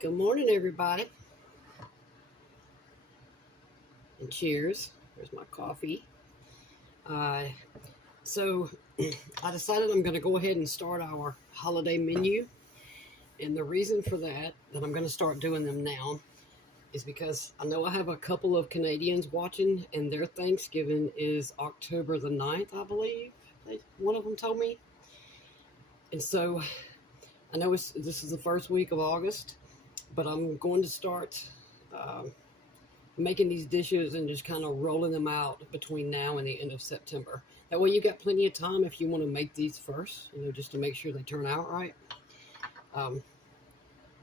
Good morning, everybody, and cheers. There's my coffee. Uh, so, I decided I'm going to go ahead and start our holiday menu. And the reason for that I'm going to start doing them now, is because I know I have a couple of Canadians watching, and their Thanksgiving is October the 9th, I believe. One of them told me. And so, I know this is the first week of August, but I'm going to start making these dishes and just kind of rolling them out between now and the end of September. That way you got plenty of time if you want to make these first, just to make sure they turn out right.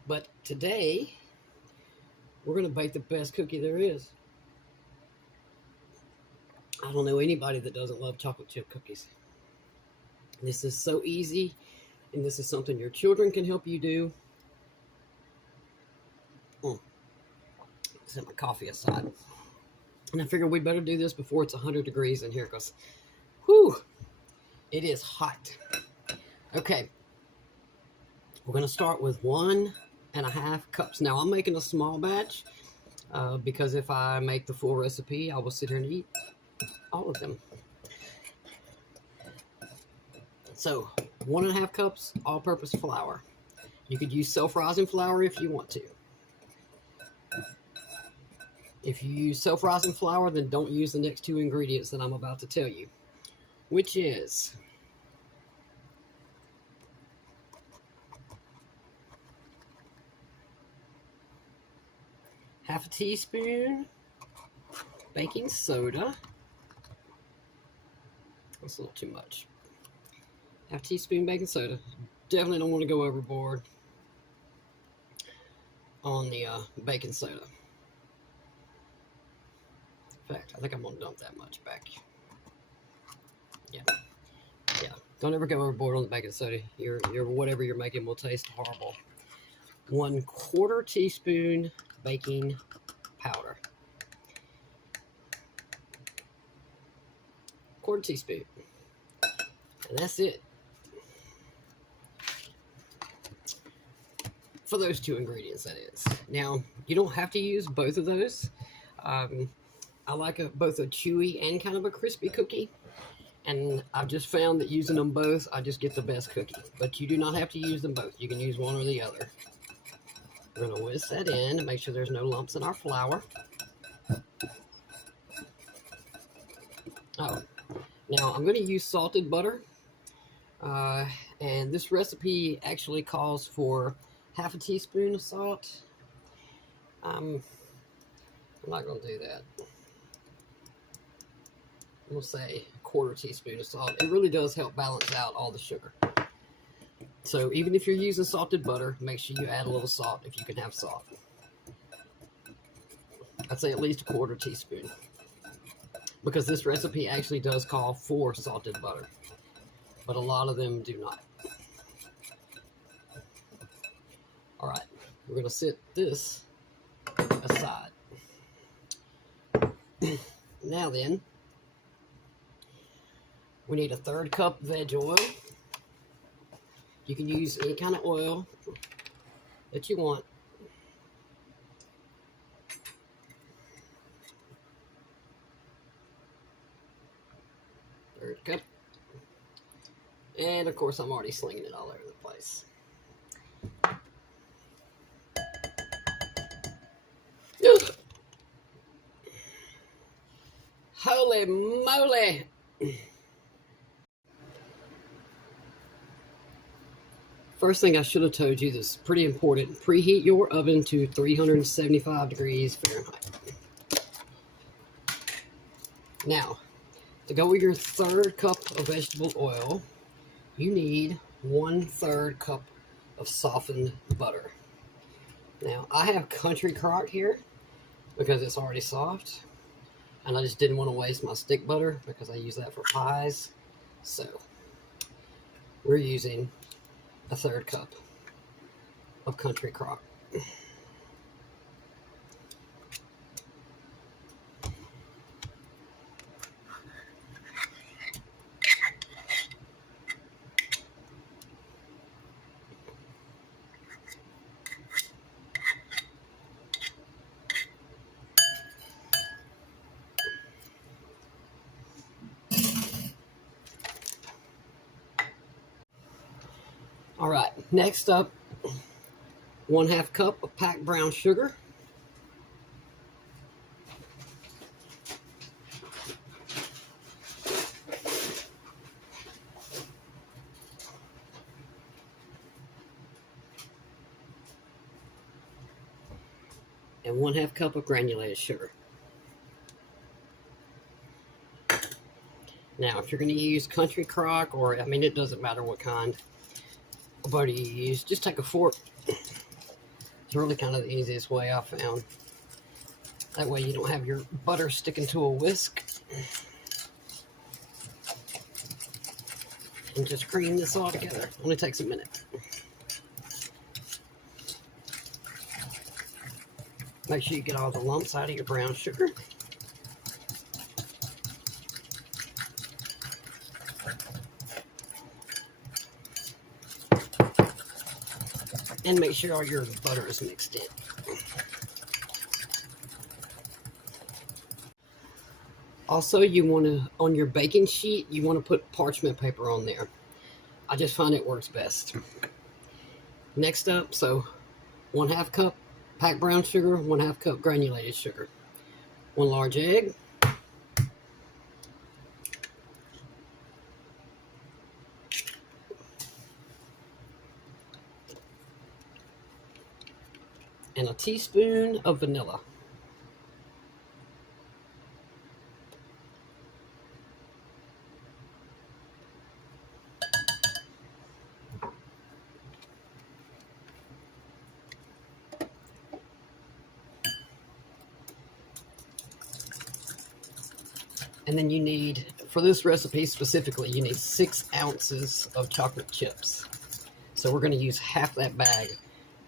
But today, we're going to bake the best cookie there is. I don't know anybody that doesn't love chocolate chip cookies. This is so easy, and this is something your children can help you do. Set my coffee aside. And I figured we'd better do this before it's 100 degrees in here, because, whew, it is hot. Okay, we're going to start with 1.5 cups. Now, I'm making a small batch, because if I make the full recipe, I will sit here and eat all of them. So, 1.5 cups all-purpose flour. You could use self-rising flour if you want to. If you use self-rising flour, then don't use the next two ingredients that I'm about to tell you, which is half a teaspoon baking soda. That's a little too much. Half a teaspoon baking soda. Definitely don't want to go overboard on the baking soda. In fact, I think I'm going to dump that much back. Yeah. Don't ever go overboard on the baking soda. Your whatever you're making will taste horrible. 1/4 teaspoon baking powder. 1/4 teaspoon. And that's it. For those two ingredients, that is. Now, you don't have to use both of those. I like both a chewy and kind of a crispy cookie. And I've just found that using them both, I just get the best cookie. But you do not have to use them both. You can use one or the other. We're going to whisk that in to make sure there's no lumps in our flour. Oh, now I'm going to use salted butter. And this recipe actually calls for half a teaspoon of salt. I'm not going to do that. We'll say 1/4 teaspoon of salt. It really does help balance out all the sugar. So even if you're using salted butter, make sure you add a little salt if you can have salt. I'd say at least 1/4 teaspoon, because this recipe actually does call for salted butter, but a lot of them do not. All right, we're going to set this aside. Now then, we need 1/3 cup veg oil. You can use any kind of oil that you want. Third cup. And of course, I'm already slinging it all over the place. Holy moly! First thing I should have told you, this is pretty important. Preheat your oven to 375 degrees Fahrenheit. Now, to go with your 1/3 cup of vegetable oil, you need 1/3 cup of softened butter. Now, I have country crock here because it's already soft, and I just didn't want to waste my stick butter because I use that for pies. So, we're using 1/3 cup of country crock. Next up, 1/2 cup of packed brown sugar. And 1/2 cup of granulated sugar. Now, if you're going to use country crock, or, I mean, it doesn't matter what kind of butter you use, just take a fork. It's really kind of the easiest way I found. That way you don't have your butter sticking to a whisk. And just cream this all together. Only takes a minute. Make sure you get all the lumps out of your brown sugar. And make sure all your butter is mixed in. Also, you want to, on your baking sheet, you want to put parchment paper on there. I just find it works best. Next up, so 1/2 cup packed brown sugar, 1/2 cup granulated sugar, 1 large egg, and a teaspoon of vanilla. And then you need, for this recipe specifically, you need 6 ounces of chocolate chips. So we're going to use half that bag of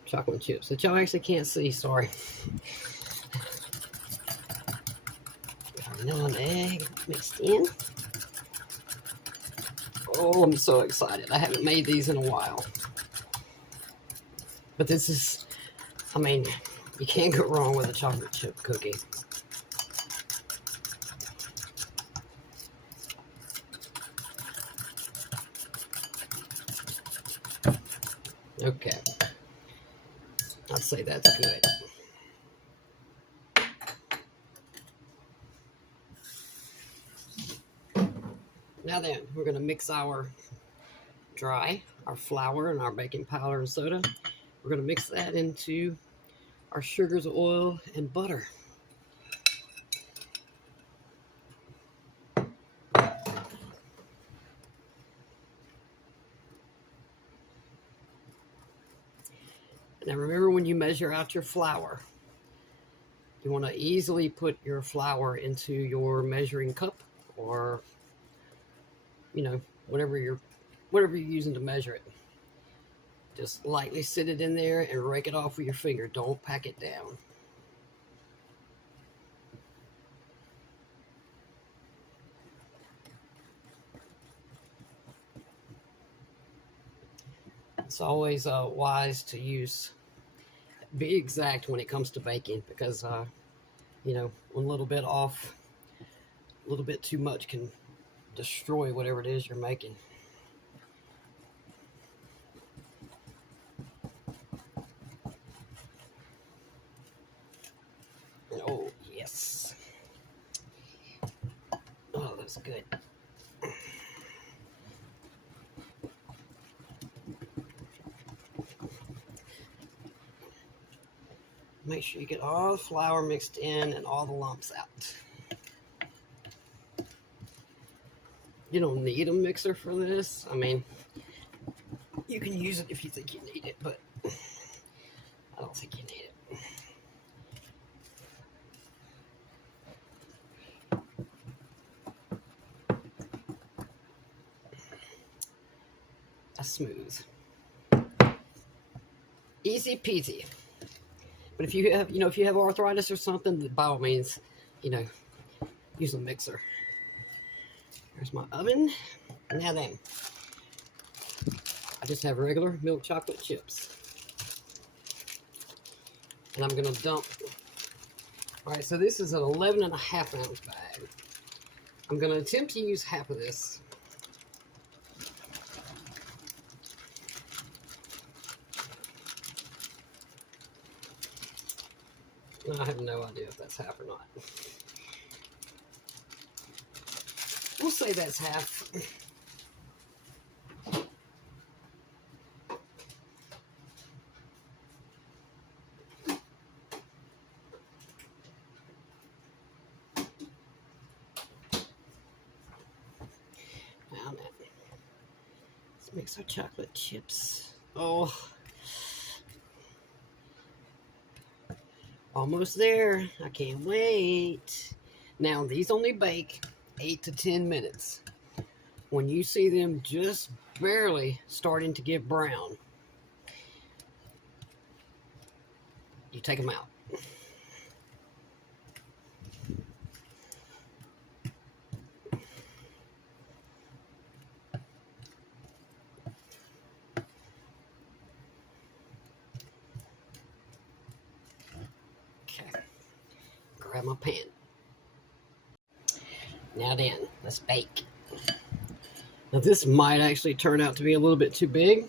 chocolate chips that y'all actually can't see, sorry. Vanilla and egg mixed in. Oh, I'm so excited. I haven't made these in a while. But this is, I mean, you can't go wrong with a chocolate chip cookie. Okay. I'd say that's good. Now then, we're going to mix our flour and our baking powder and soda. We're going to mix that into our sugars, oil, and butter. Now remember, when you measure out your flour, you want to easily put your flour into your measuring cup, or, you know, whatever you're using to measure it. Just lightly sit it in there and rake it off with your finger. Don't pack it down. It's always wise to be exact when it comes to baking, because you know, one little bit off, a little bit too much can destroy whatever it is you're making. Oh, yes. Oh, that's good. Make sure you get all the flour mixed in and all the lumps out. You don't need a mixer for this. I mean, you can use it if you think you need it, but I don't think you need it. That's smooth. Easy peasy. But if you have, if you have arthritis or something, by all means, use a mixer. There's my oven. Now then, I just have regular milk chocolate chips. And I'm going to dump. All right, so this is an 11.5 ounce bag. I'm going to attempt to use half of this. I have no idea if that's half or not. We'll say that's half. Now let's mix our chocolate chips. Oh, almost there. I can't wait. Now these only bake 8 to 10 minutes. When you see them just barely starting to get brown, you take them out. Okay, grab my pan. Now then, let's bake. Now this might actually turn out to be a little bit too big.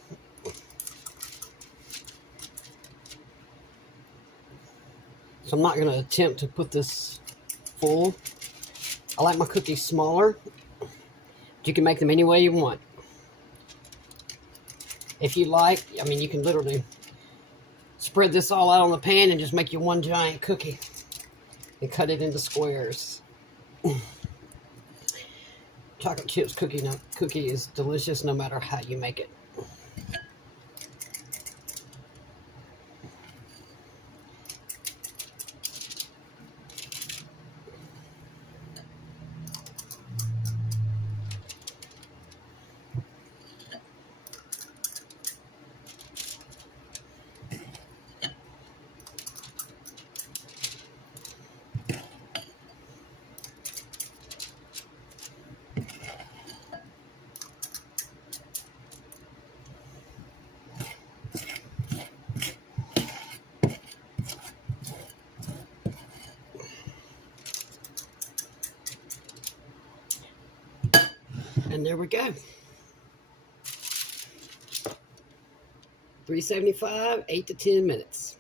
So I'm not going to attempt to put this full. I like my cookies smaller. You can make them any way you want. If you like, I mean, you can literally spread this all out on the pan and just make you one giant cookie and cut it into squares. Chocolate chips cookie is delicious no matter how you make it. And there we go. 375, 8 to 10 minutes.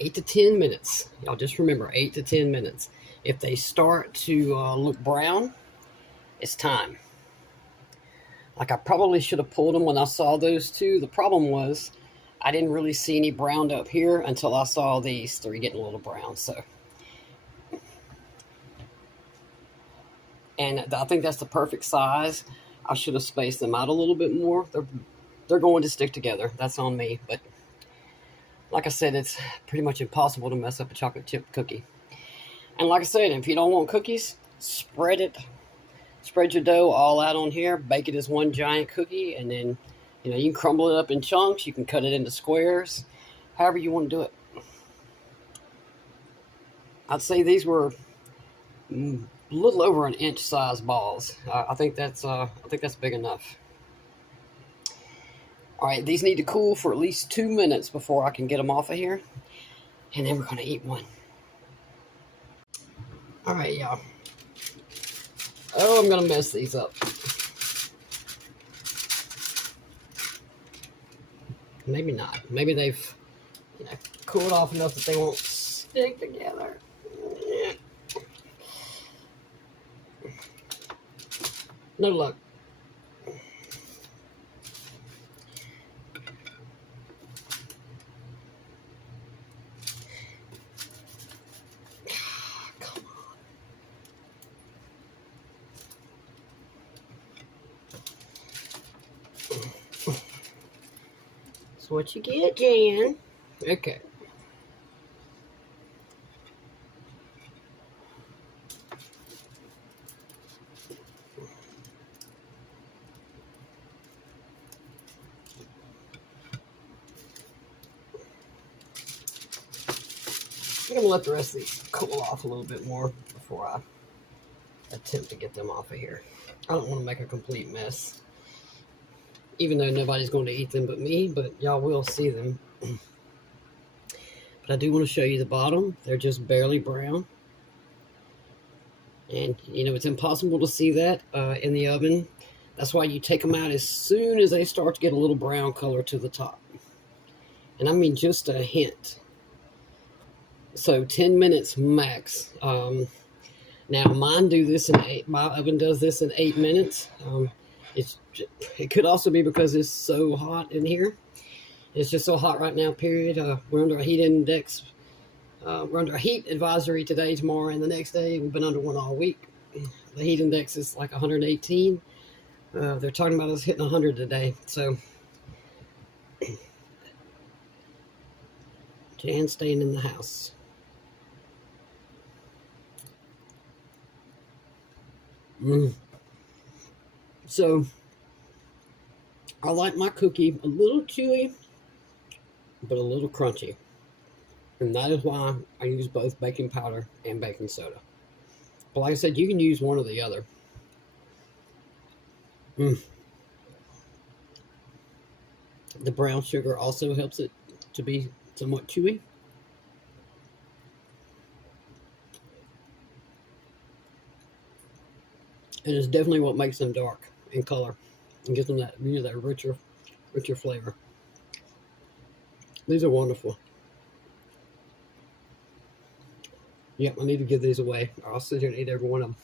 Eight to 10 minutes. Y'all just remember 8 to 10 minutes. If they start to look brown, it's time. Like I probably should have pulled them when I saw those two. The problem was I didn't really see any browned up here until I saw these three getting a little brown. So, and I think that's the perfect size. I should have spaced them out a little bit more. They're going to stick together. That's on me. But like I said, it's pretty much impossible to mess up a chocolate chip cookie. And like I said, if you don't want cookies, spread your dough all out on here, bake it as one giant cookie, and then, you can crumble it up in chunks, you can cut it into squares, however you want to do it. I'd say these were a little over an inch size balls. I think that's big enough. All right, these need to cool for at least 2 minutes before I can get them off of here, and then we're going to eat one. All right, y'all. Oh, I'm going to mess these up. Maybe not. Maybe they've cooled off enough that they won't stick together. No luck. That's what you get, Jan. Okay. I'm going to let the rest of these cool off a little bit more before I attempt to get them off of here. I don't want to make a complete mess. Even though nobody's going to eat them but me, but y'all will see them. But I do want to show you the bottom. They're just barely brown. And, you know, it's impossible to see that in the oven. That's why you take them out as soon as they start to get a little brown color to the top. And I mean just a hint. So 10 minutes max. Now mine do this in 8. My oven does this in 8 minutes. It could also be because it's so hot in here. It's just so hot right now, period. We're under a heat index. We're under a heat advisory today, tomorrow, and the next day. We've been under one all week. The heat index is like 118. They're talking about us hitting 100 today. So, Jan staying in the house. So, I like my cookie a little chewy, but a little crunchy. And that is why I use both baking powder and baking soda. But like I said, you can use one or the other. The brown sugar also helps it to be somewhat chewy. And it's definitely what makes them dark in color and gives them that, you know, that richer flavor. These are wonderful. Yep, I need to give these away, or I'll sit here and eat every one of them.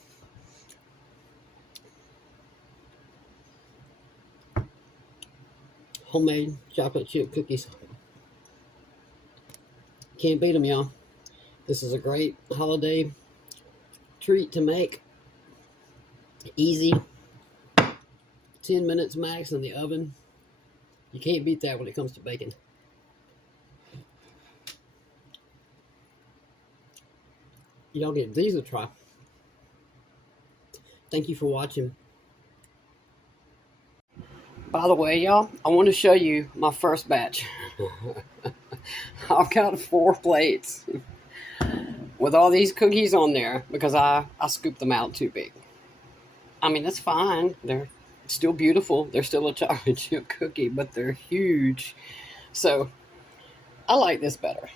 Homemade chocolate chip cookies. Can't beat them, y'all. This is a great holiday treat to make. Easy. 10 minutes max in the oven. You can't beat that when it comes to baking. Y'all give these a try. Thank you for watching. By the way, y'all, I want to show you my first batch. I've got 4 plates with all these cookies on there because I scooped them out too big. I mean, that's fine. They're still beautiful. They're still a chocolate chip cookie, but they're huge. So I like this better.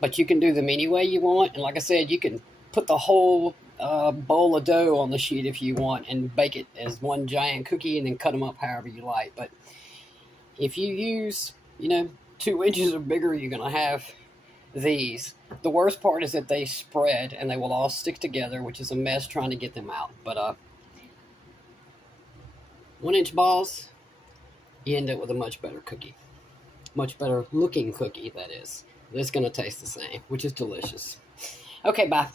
But you can do them any way you want. And like I said, you can put the whole bowl of dough on the sheet if you want and bake it as one giant cookie and then cut them up however you like. But if you use, 2 inches or bigger, you're going to have these. The worst part is that they spread and they will all stick together, which is a mess trying to get them out. But 1-inch balls, you end up with a much better cookie. Much better looking cookie, that is. It's going to taste the same, which is delicious. Okay, bye.